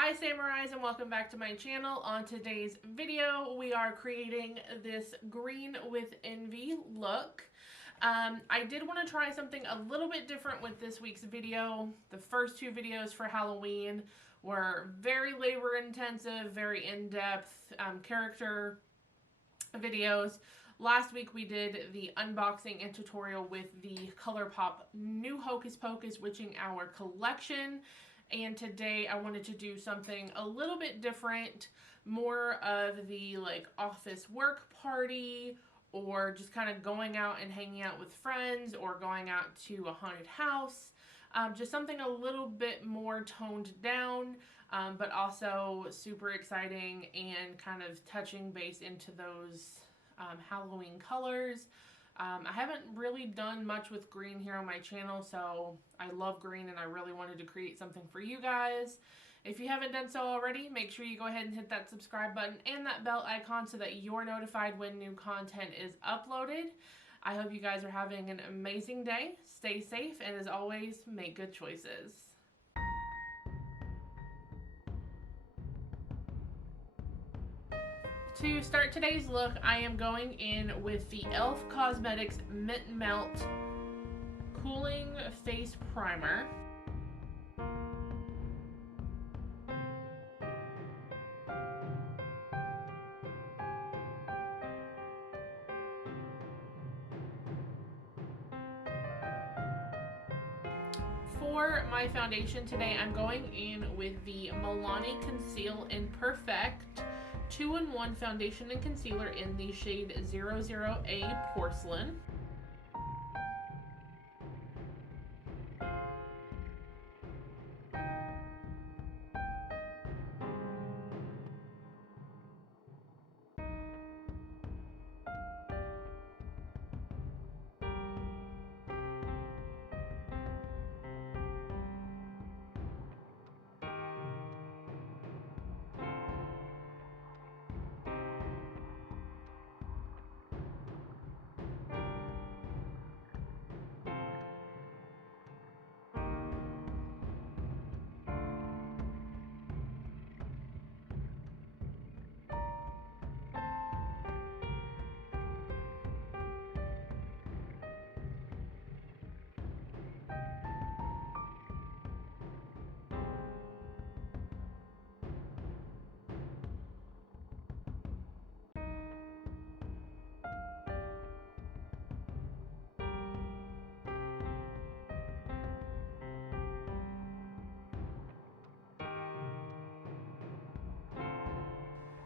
Hi Samurais and welcome back to my channel. On today's video we are creating this green with envy look. I did want to try something a little bit different with this week's video. The first two videos for Halloween were very labor intensive, very in-depth character videos. Last week we did the unboxing and tutorial with the ColourPop new Hocus Pocus Witching Hour collection. And today I wanted to do something a little bit different, more of the like office work party, or just kind of going out and hanging out with friends, or going out to a haunted house. Just something a little bit more toned down, but also super exciting and kind of touching base into those Halloween colors. I haven't really done much with green here on my channel, so I love green and I really wanted to create something for you guys. If you haven't done so already, make sure you go ahead and hit that subscribe button and that bell icon so that you're notified when new content is uploaded. I hope you guys are having an amazing day. Stay safe, and as always, make good choices. To start today's look, I am going in with the e.l.f. Cosmetics Mint Melt Cooling Face Primer. For my foundation today, I'm going in with the Milani Conceal and Perfect 2-in-1 foundation and concealer in the shade 00A Porcelain.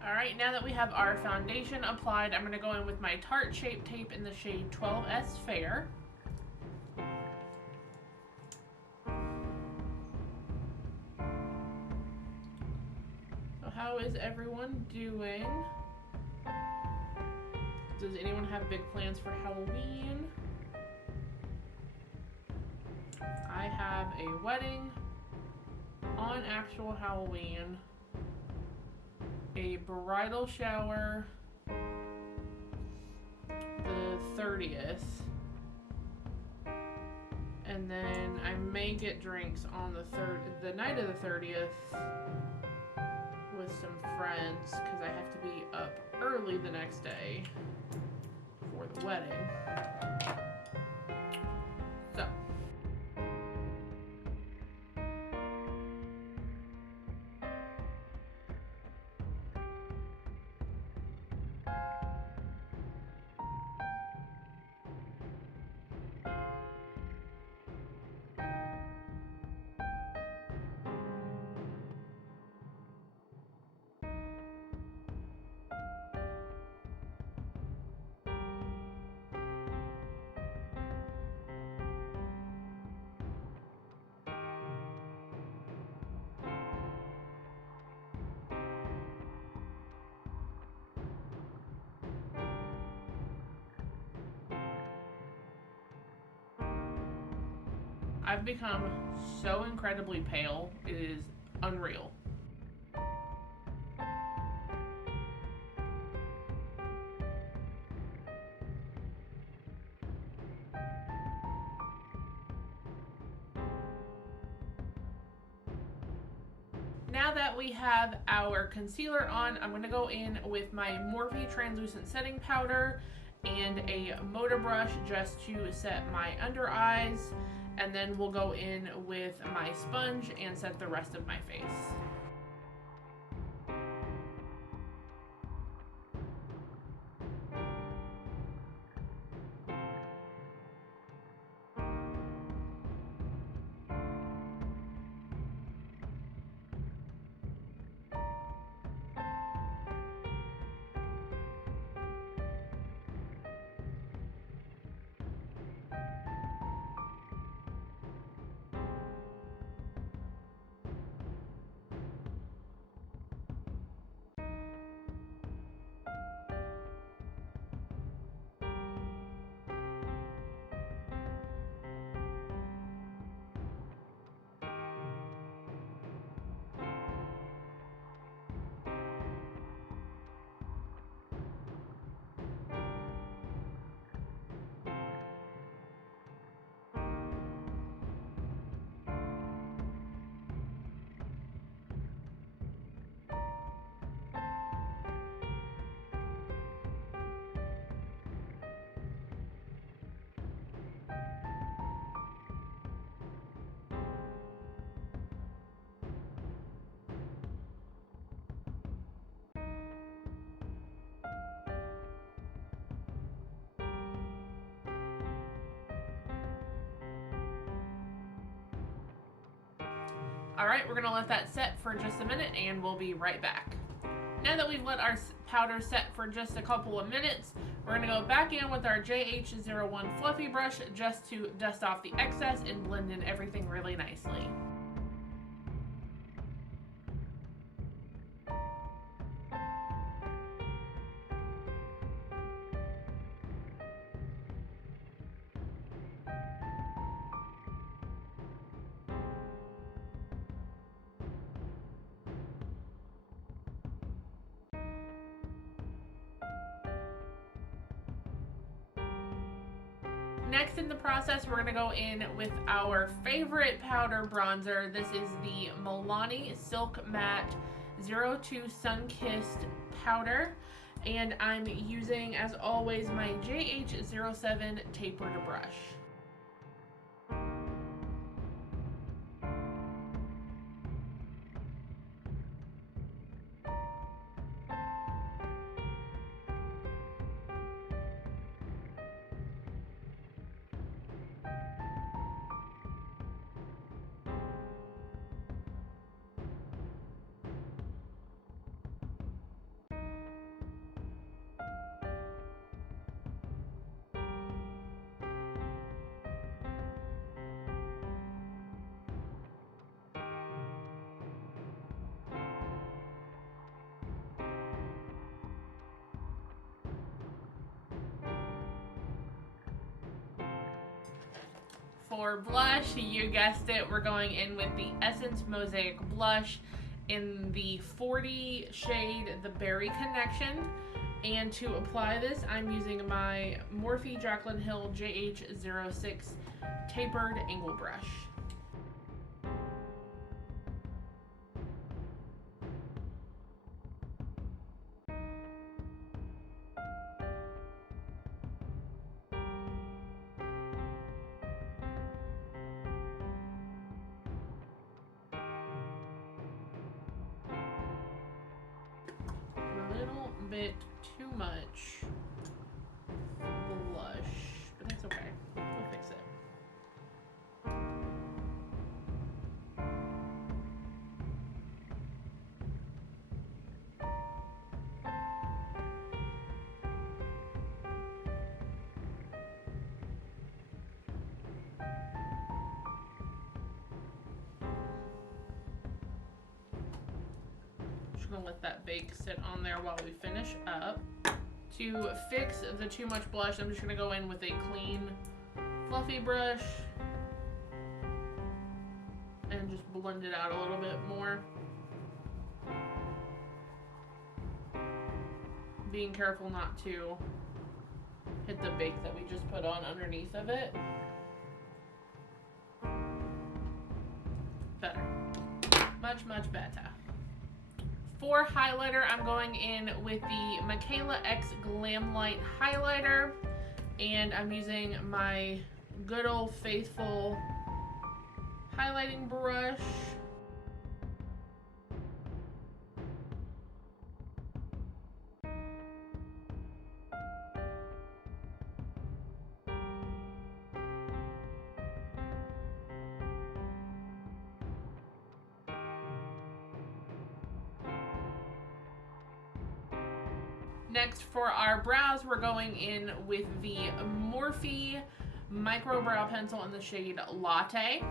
Alright, now that we have our foundation applied, I'm going to go in with my Tarte Shape Tape in the shade 12S Fair. So how is everyone doing? Does anyone have big plans for Halloween? I have a wedding on actual Halloween, a bridal shower the 30th, and then I may get drinks on the night of the 30th with some friends because I have to be up early the next day for the wedding. So I've become so incredibly pale, it is unreal. now that we have our concealer on, I'm going to go in with my Morphe Translucent Setting Powder and a motor brush just to set my under eyes, and then we'll go in with my sponge and set the rest of my face. Alright, we're going to let that set for just a minute and we'll be right back. Now that we've let our powder set for just a couple of minutes, we're going to go back in with our JH01 Fluffy Brush just to dust off the excess and blend in everything really nicely. Next in the process, we're going to go in with our favorite powder bronzer. This is the Milani Silk Matte 02 Sun-Kissed powder. And I'm using, as always, my JH07 tapered brush. For blush, you guessed it, we're going in with the Essence Mosaic Blush in the 40 shade The Berry Connection. And to apply this, I'm using my Morphe Jaclyn Hill JH06 Tapered Angle Brush. Bit too much blush, but that's okay. We'll fix it. Gonna let that bake sit on there while we finish up. To fix the too much blush, I'm just gonna go in with a clean fluffy brush and just blend it out a little bit more. Being careful not to hit the bake that we just put on underneath of it. Better. Much, much better. For highlighter, I'm going in with the Michaela X Glam Light highlighter, and I'm using my good old faithful highlighting brush. Next, for our brows, we're going in with the Morphe Micro Brow Pencil in the shade Latte.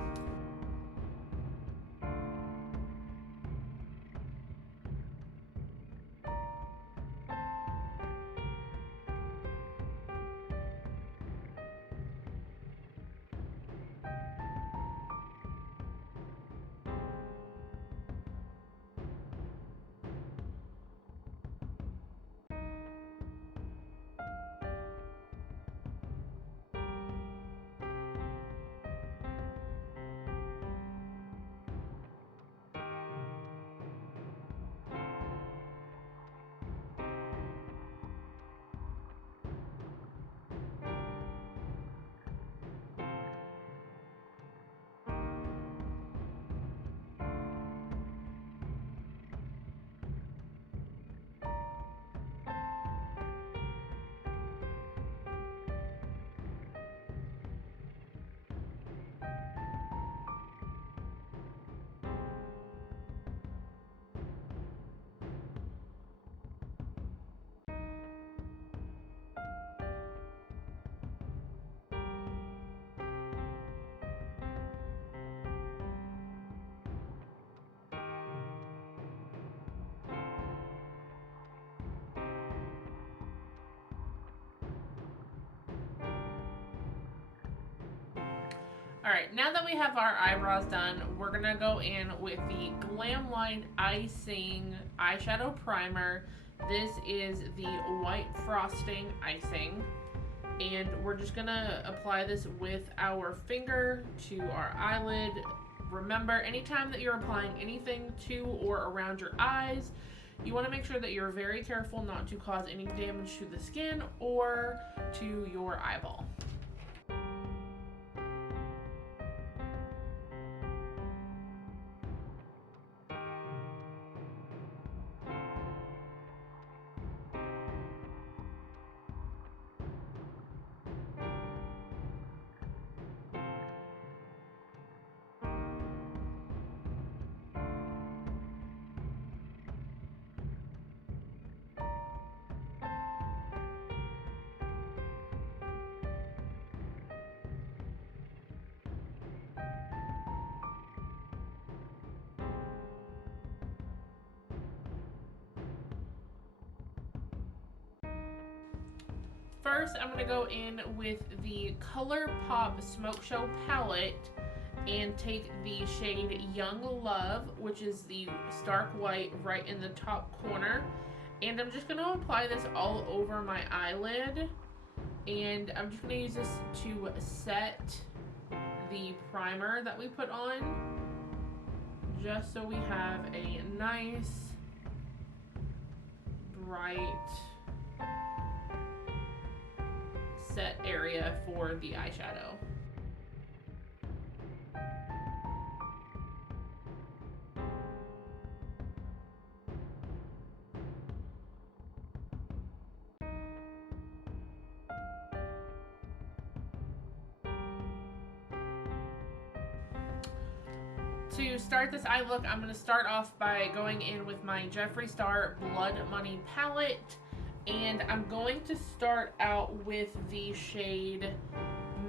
Alright, now that we have our eyebrows done, we're going to go in with the Glam Light Icing Eyeshadow Primer. This is the White Frosting Icing. And we're just going to apply this with our finger to our eyelid. Remember, anytime that you're applying anything to or around your eyes, you want to make sure that you're very careful not to cause any damage to the skin or to your eyeball. First, I'm going to go in with the ColourPop Smoke Show palette and take the shade Young Love, which is the stark white right in the top corner. And I'm just going to apply this all over my eyelid. And I'm just going to use this to set the primer that we put on, just so we have a nice, bright set area for the eyeshadow. To start this eye look, I'm going to start off by going in with my Jeffree Star Blood Money palette. And I'm going to start out with the shade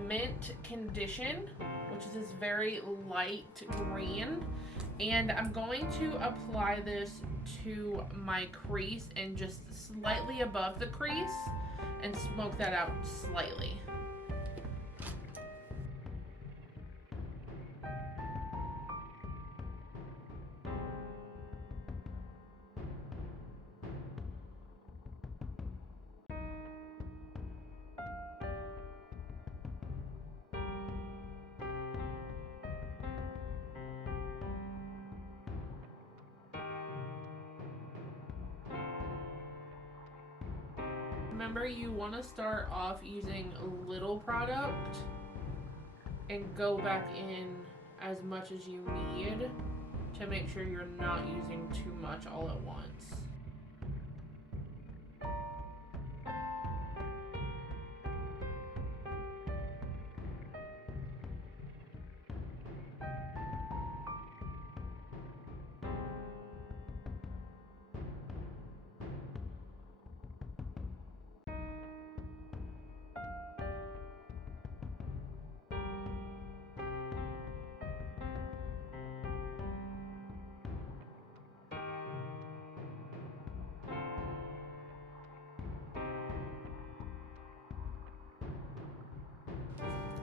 Mint Condition, which is this very light green. And I'm going to apply this to my crease and just slightly above the crease and smoke that out slightly. remember you want to start off using a little product and go back in as much as you need to make sure you're not using too much all at once.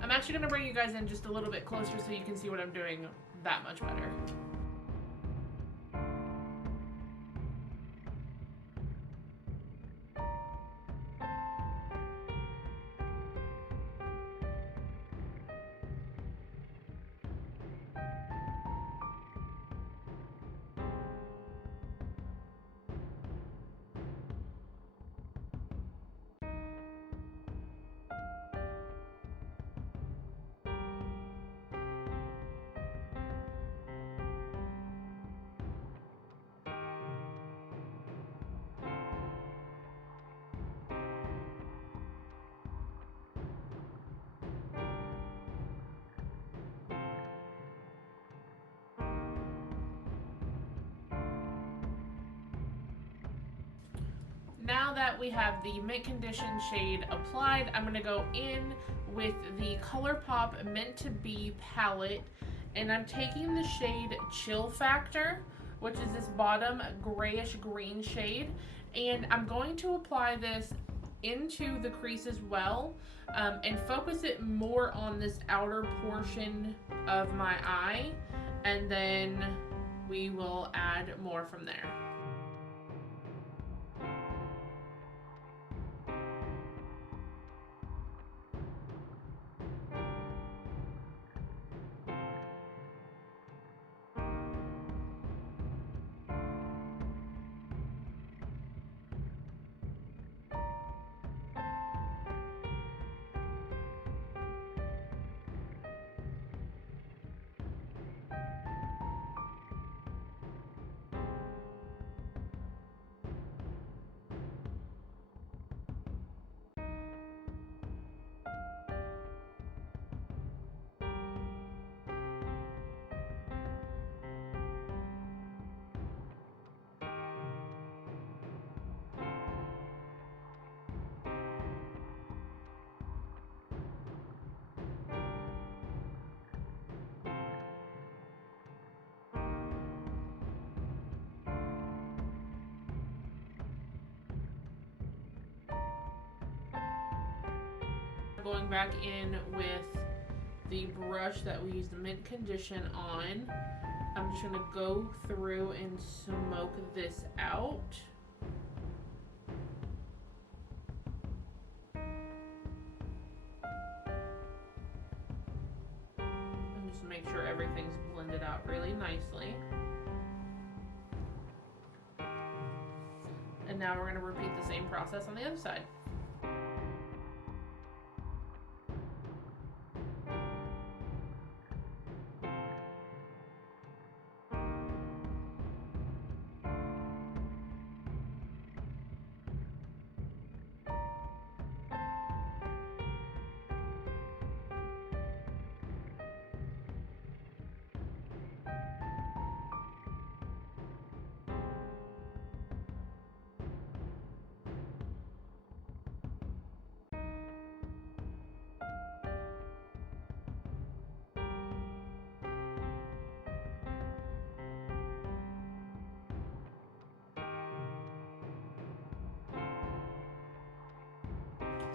I'm actually going to bring you guys in just a little bit closer so you can see what I'm doing that much better. Now that we have the Mint Condition shade applied, I'm going to go in with the ColourPop Meant to Be palette, and I'm taking the shade Chill Factor, which is this bottom grayish green shade, and I'm going to apply this into the crease as well, and focus it more on this outer portion of my eye, and then we will add more from there. Going back in with the brush that we used the Mint Condition on, I'm just going to go through and smoke this out. And just make sure everything's blended out really nicely. And now we're going to repeat the same process on the other side.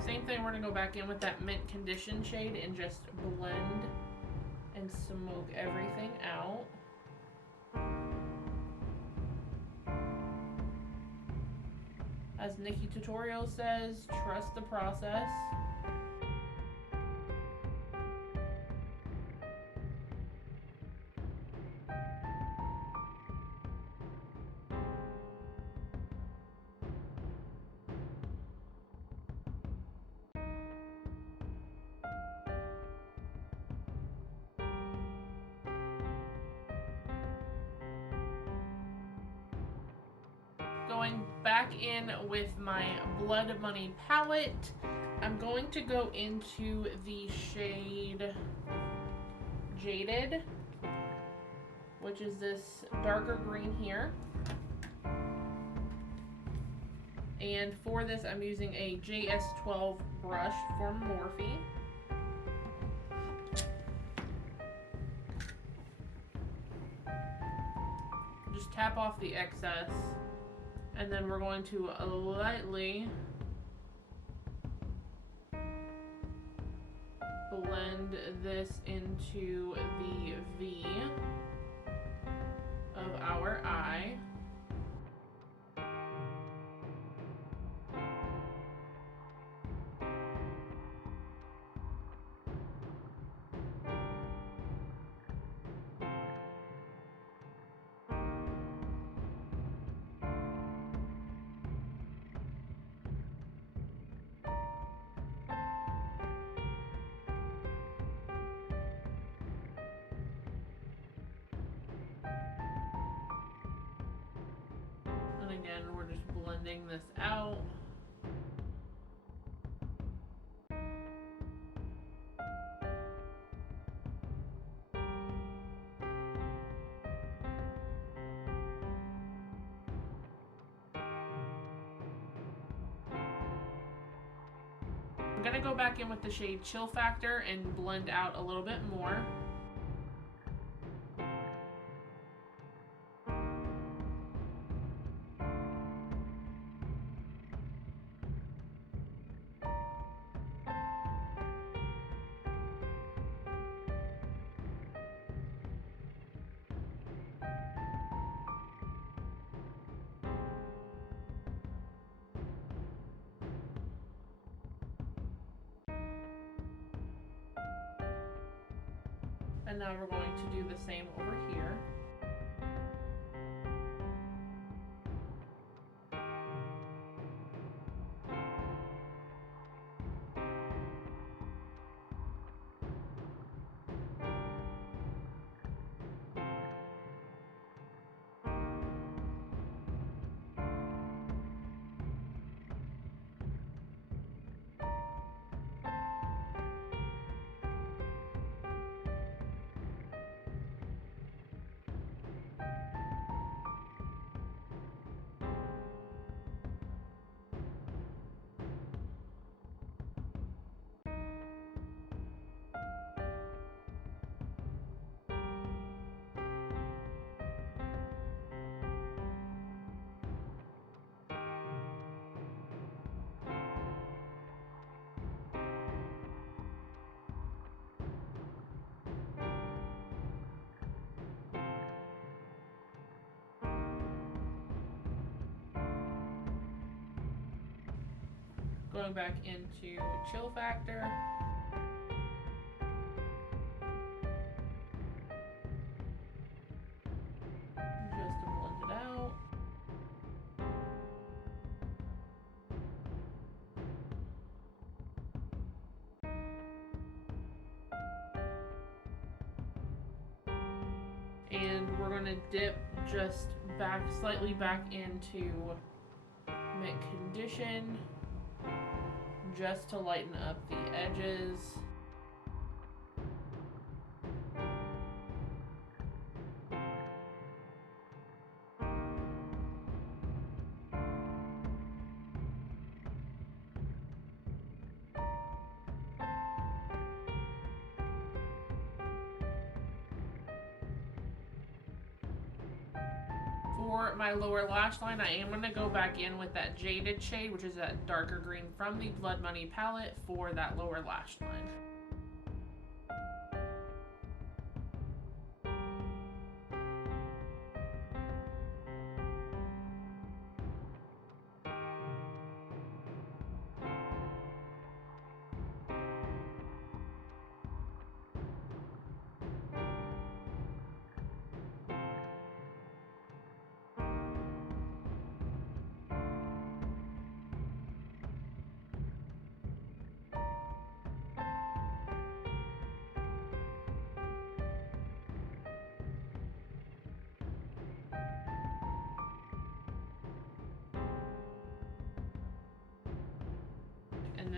Same thing, we're going to go back in with that Mint Condition shade and just blend and smoke everything out. As Nikki Tutorial says, trust the process. back in with my Blood Money palette. I'm going to go into the shade Jaded, which is this darker green here. And for this, I'm using a JS12 brush from Morphe. Just tap off the excess, and then we're going to lightly blend this into the V of our eye. And again, we're just blending this out. I'm gonna go back in with the shade Chill Factor and blend out a little bit more. And now we're going to do the same over here. Going back into Chill Factor. Just to blend it out. And we're going to dip just slightly back into Mint Condition, just to lighten up the edges. For my lower lash line, I am going to go back in with that Jaded shade, which is that darker green from the Blood Money palette, for that lower lash line.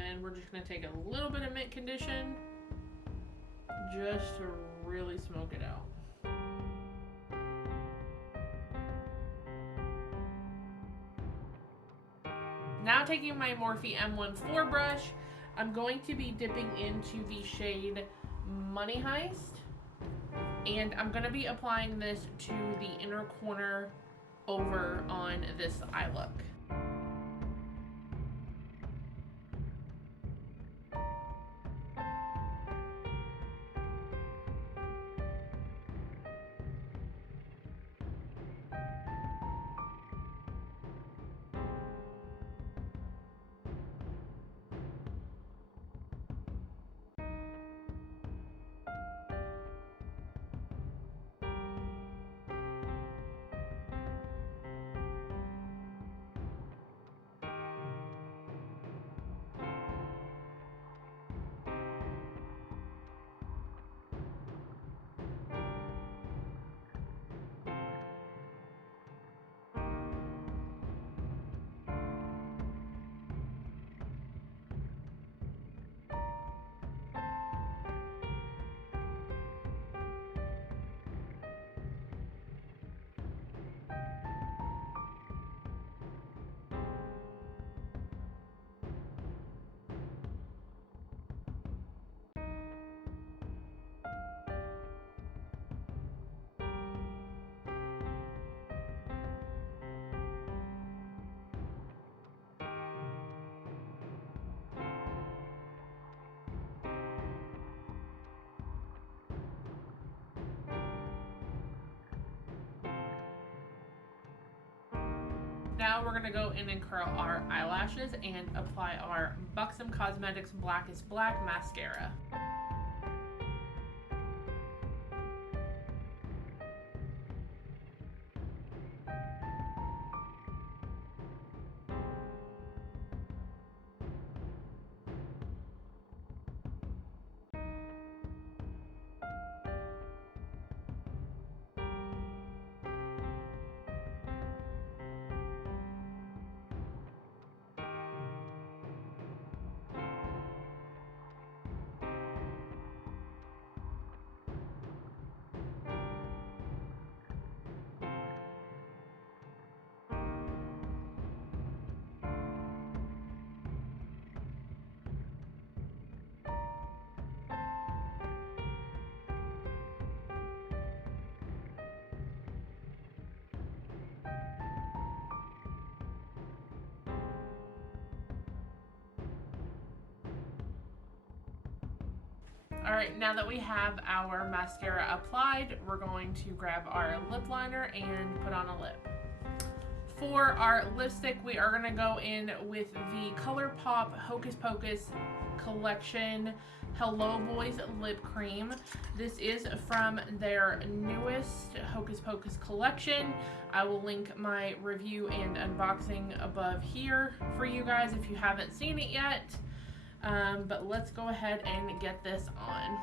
then we're just going to take a little bit of mint condition just to really smoke it out. Now taking my Morphe M14 brush, I'm going to be dipping into the shade Money Heist, and I'm going to be applying this to the inner corner over on this eye look. Now we're going to go in and curl our eyelashes and apply our Buxom Cosmetics Blackest Black mascara. Alright, now that we have our mascara applied, we're going to grab our lip liner and put on a lip. For our lipstick, we are going to go in with the ColourPop Hocus Pocus Collection Hello Boys Lip Cream. This is from their newest Hocus Pocus collection. I will link my review and unboxing above here for you guys if you haven't seen it yet. But let's go ahead and get this on.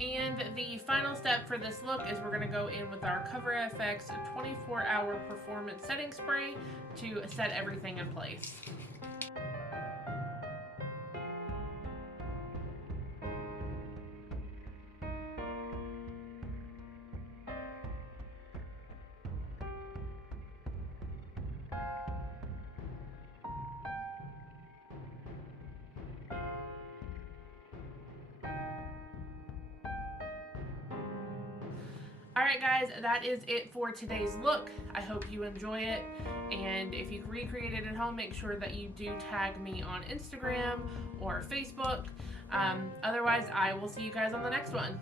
And the final step for this look is we're going to go in with our Cover FX 24-hour performance setting spray to set everything in place. Alright guys, that is it for today's look. I hope you enjoy it, and if you recreate it at home, make sure that you do tag me on Instagram or Facebook. Otherwise, I will see you guys on the next one.